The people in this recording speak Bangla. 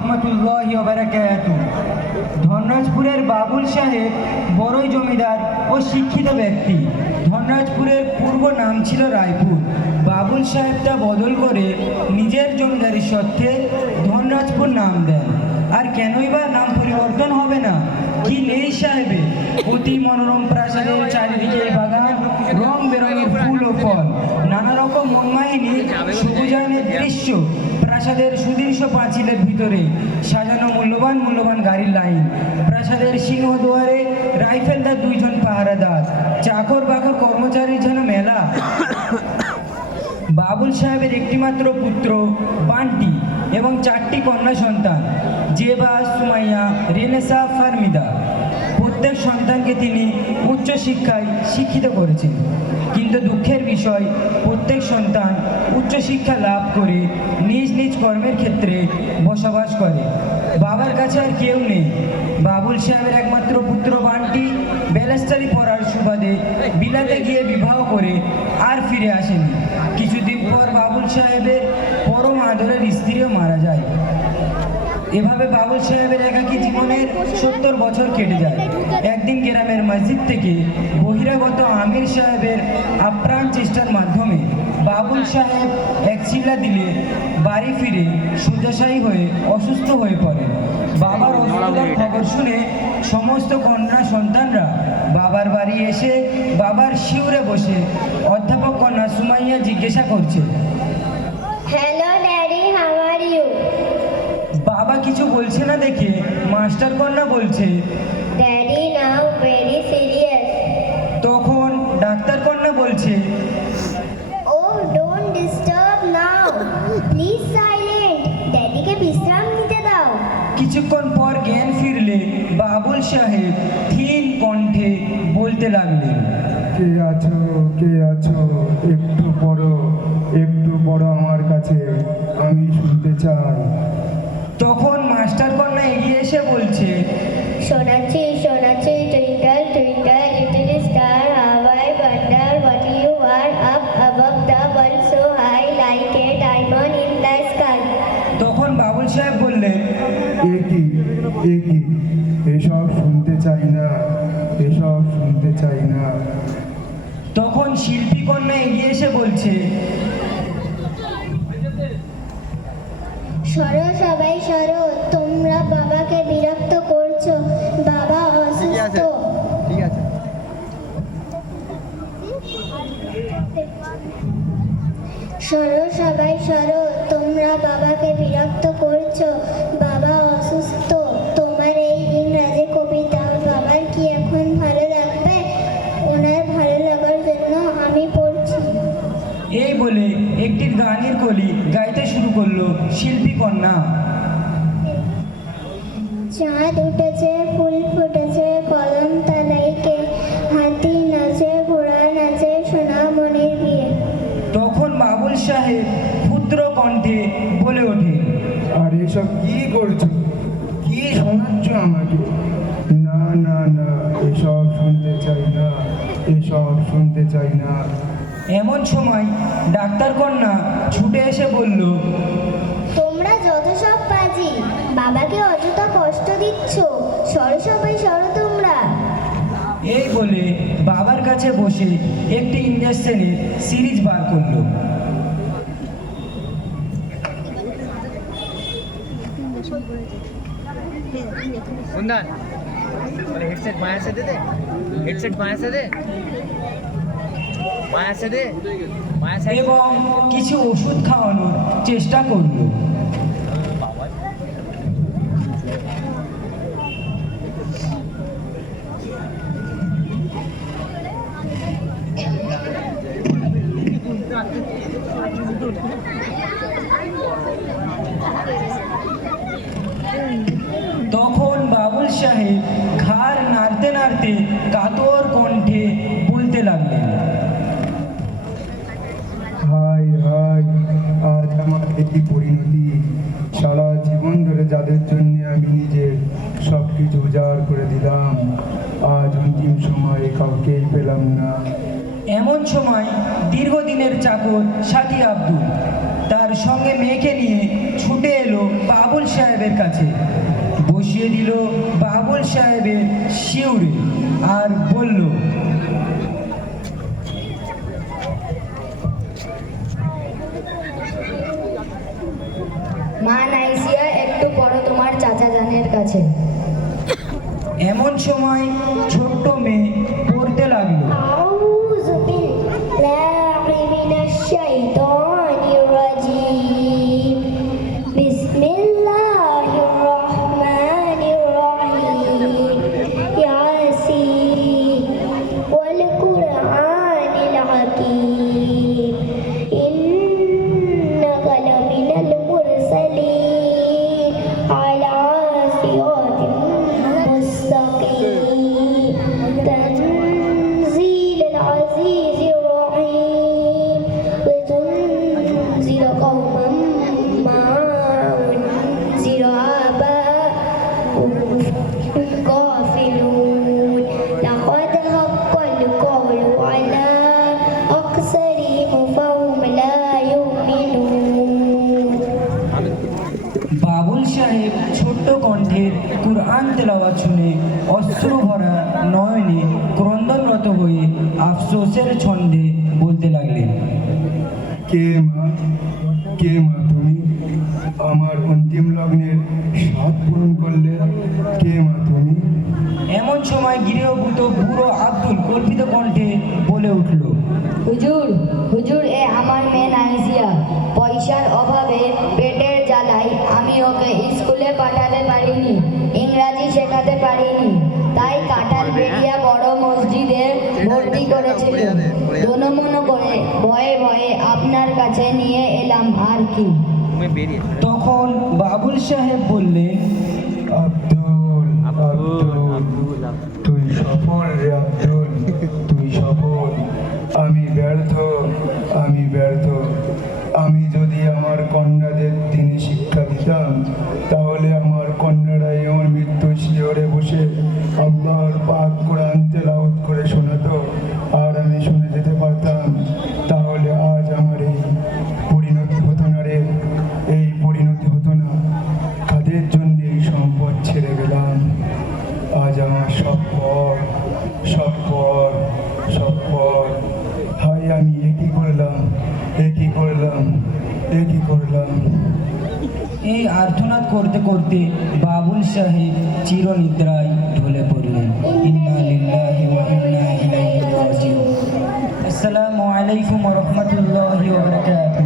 রহমতুল্লাহি ওয়া বারাকাতুহু। ধনরাজপুরের বাবুল সাহেব বড়ই জমিদার ও শিক্ষিত ব্যক্তি। ধনরাজপুরের পূর্ব নাম ছিল রায়পুর। বাবুল সাহেব তা বদল করে নিজের জমিদারির স্বার্থে ধনরাজপুর নাম দেন। আর কেনই বা নাম পরিবর্তন হবে না? কি নেই সাহেবে? অতি মনোরম প্রাসাদের চারিদিকে বাগান, রং বেরঙের ফুল ও ফল, নানা রকম মনমাহিনী সবুজায়নের দৃশ্য, প্রাসাদের সুদৃশ্য পাঁচিলের ভিতরে সাজানো মূল্যবান মূল্যবান গাড়ির লাইন, প্রাসাদের সিংহদুয়ারে রাইফেলদার দুইজন পাহারাদার, চাকর বাকর কর্মচারীর যেন মেলা। বাবুল সাহেবের একটিমাত্র পুত্র বান্টি এবং 4টি কন্যা সন্তান, জেবা, সুমাইয়া, রেনেসা, ফারমিদা। প্রত্যেক সন্তানকে তিনি উচ্চশিক্ষায় শিক্ষিত করেছেন। কিন্তু দুঃখের বিষয়, প্রত্যেক সন্তান উচ্চশিক্ষা লাভ করে নিজ নিজ কর্মের ক্ষেত্রে বসবাস করে। বাবার কাছে আর কেউ নেই। বাবুল সাহেবের একমাত্র পুত্র বান্টি ব্যারিস্টারি পড়ার সুবাদে বিলাতে গিয়ে বিবাহ করে আর ফিরে আসেনি। কিছুদিন পর বাবুল সাহেবের পরম আদরের স্ত্রীও মারা যায়। এভাবে বাবুল সাহেবের একাকী জীবনের 70 বছর কেটে যায়। একদিন গ্রামের মসজিদ থেকে বহিরাগত আমির সাহেবের আপ্রাণ চেষ্টার মাধ্যমে বাবুল সাহেব এক চিল্লা দিলে বাড়ি ফিরে শয্যাশায়ী হয়ে অসুস্থ হয়ে পড়ে। বাবার অসুস্থতার খবর শুনে সমস্ত কন্যা সন্তানরা বাবার বাড়ি এসে বাবার শিউরে বসে অধ্যাপক কন্যা সুমাইয়া জিজ্ঞাসা করছে, hello daddy, how are you? বাবা কিছু বলছে না দেখে মাস্টার কন্যা বলছে, ড্যাডি নাও ভেরি সিরিয়াস। তখন ডাক্তার কন্যা বলছে, oh don't disturb now, please silent, ড্যাডিকে বিশ্রাম নিতে দাও। কিছুক্ষণ পর জ্ঞান ফিরলে বাবুল সাহেব ক্ষীণ কণ্ঠে বলতে লাগলেন, কে আছো, কে আছো? একটু বড় আমার কাছে, আমি শুনতে চাই। তখন মাস্টার কন্যা এগিয়ে এসে বলছে, শোনাচ্ছি শোনাচ্ছি, twinkle twinkle little star, how I wonder what you are up above the world so high like a diamond in the sky. তখন বাবুল সাহেব বললেন, এ কি এসব শুনতে চাই না, এসব শুনতে চাই না। তখন শিল্পী কন্যা এগিয়ে এসে বলছে, সরো সবাই সরো, তোমরা বাবাকে বিরক্ত করছো, বাবা অসুস্থ। সরো সবাই সরো, তোমরা বাবাকে বিরক্ত করছো, বাবা অসুস্থ। তোমার এই ইংরাজি কবিতা বাবার কি এখন ভালো লাগবে? ওনার ভালো লাগার জন্য আমি পড়ছি। এই বলে একটি গানের কলি গাইতে শুরু করলো শিল্পী কন্যা। চাঁদ উঠেছে, ফুল ফুটেছে, কলম তালাইকে, হাতি নাচে, ঘোড়া নাচে, সোনামণির বিয়ে। তখন বাবুল সাহেব ক্ষুদ্র কণ্ঠে বলে ওঠে, আর এসব কি করছো? কি শোনাচ্ছ আমাকে? না না না, এসব শুনতে চাই না, এসব শুনতে চাই না। এমন সময় ডাক্তার কন্যা ছুটে এসে বলল, তোমরা যত সব পাজি, বাবাকে অযথা কষ্ট দিচ্ছ, সরো সবাই সরো তোমরা। এই বলে বাবার কাছে বসে একটি ইঞ্জেকশনের সিরিজ বার করলো। कुंदन बोले हेडसेट माया से दे, हेडसेट माया से दे, माया से दे, माया से। এবং কিছু ওষুধ খাওয়ানোর চেষ্টা করলো। তখন বাবুল সাহেব ঘাড় নাড়তে নাড়তে কাতর কণ্ঠে বলতে লাগলেন, হাই হাই, আজ আমার এই পরিণতি। সারা জীবন ধরে যাদের জন্য আমি নিজের সব কিছু উজাড় করে দিলাম, আজ অন্তিম সময়ে কাউকেই পেলাম না। এমন সময় দীর্ঘদিনের চাকর সাথী আব্দুল তার সঙ্গে মেয়েকে নিয়ে ছুটে এলো বাবুল সাহেব সাহেবের কাছে, বসিয়ে দিল বাবুল সাহেবের শিউরে আর বলল, মা নাইসিয়া, একটু পড়ো তোমার চাচা জানের কাছে। এমন সময় ছোট্ট মেয়ে পড়তে লাগলো, أعوذ بالله من الشيطان الرجيم بسم الله الرحمن الرحيم ياسين والقرآن الحكيم إنك لمن المرسلين على صراط مستقيم تنزيل العزيز الرحيم وتنزل قوما ما أنزل آباؤهم غافلون لقد حق القول على أكثرهم فهم لا يؤمنون বাবুল সাহেব ছোট্ট কণ্ঠের কুরআন তেলাওয়াত শুনে অশ্রু ভরা নয়নে ক্রন্দনরত হয়ে আফসোসের ছন্দে বলতে লাগলেন, কে মা তুমি আমার অন্তিম লগ্নের স্বাদ পূরণ করলে? কে মা তুমি? এমন সময় গৃহভূত বুড়ো আব্দুল কল্পিত কণ্ঠে বলে উঠল, হুজুর, হুজুর, এ আমার মেয়ে নাইসিয়া। পয়সার অভাবে পেটের জ্বালায় আমি ওকে স্কুলে পাঠাতে পারিনি, ইংরাজি শেখাতে পারিনি, তাই কাঁঠাল বেরিয়া বড় মসজিদে ভর্তি করেছিল। দোনমনো করে ভয়ে ভয়ে আপনার কাছে নিয়ে এলাম আর কি। मैं बेरिए তখন বাবুল সাহেব বললেন, আব্দুল তুই সফল রে আব্দুল, তুই সফল। আমি ব্যর্থ। আমি যদি আমার কন্যাদের দিনে শিক্ষা দিতাম, তাহলে আমার কন্যারাই আমার মৃত্যু শিহরে বসে আল্লাহর পাক কোরআন তেলাওয়াত করে শোনাতো, আর আমি শুনে যেতে পারতাম। তাহলে আজ আমার এই পরিণতি হতো না রে, এই পরিণতি হতো না। কাদের জন্য এই সম্পদ ছেড়ে গেলাম? আজ আমার সব পর। হায়, আমি একই করলাম। এই আর্তনাদ করতে করতে বাবুল সাহেব চিরনিদ্রায় ঢলে পড়লেন। ইন্না লিল্লাহি ওয়া ইন্না ইলাইহি রাজিউন। আসসালামু আলাইকুম ওয়া রাহমাতুল্লাহি ওয়া বারাকাতুহু।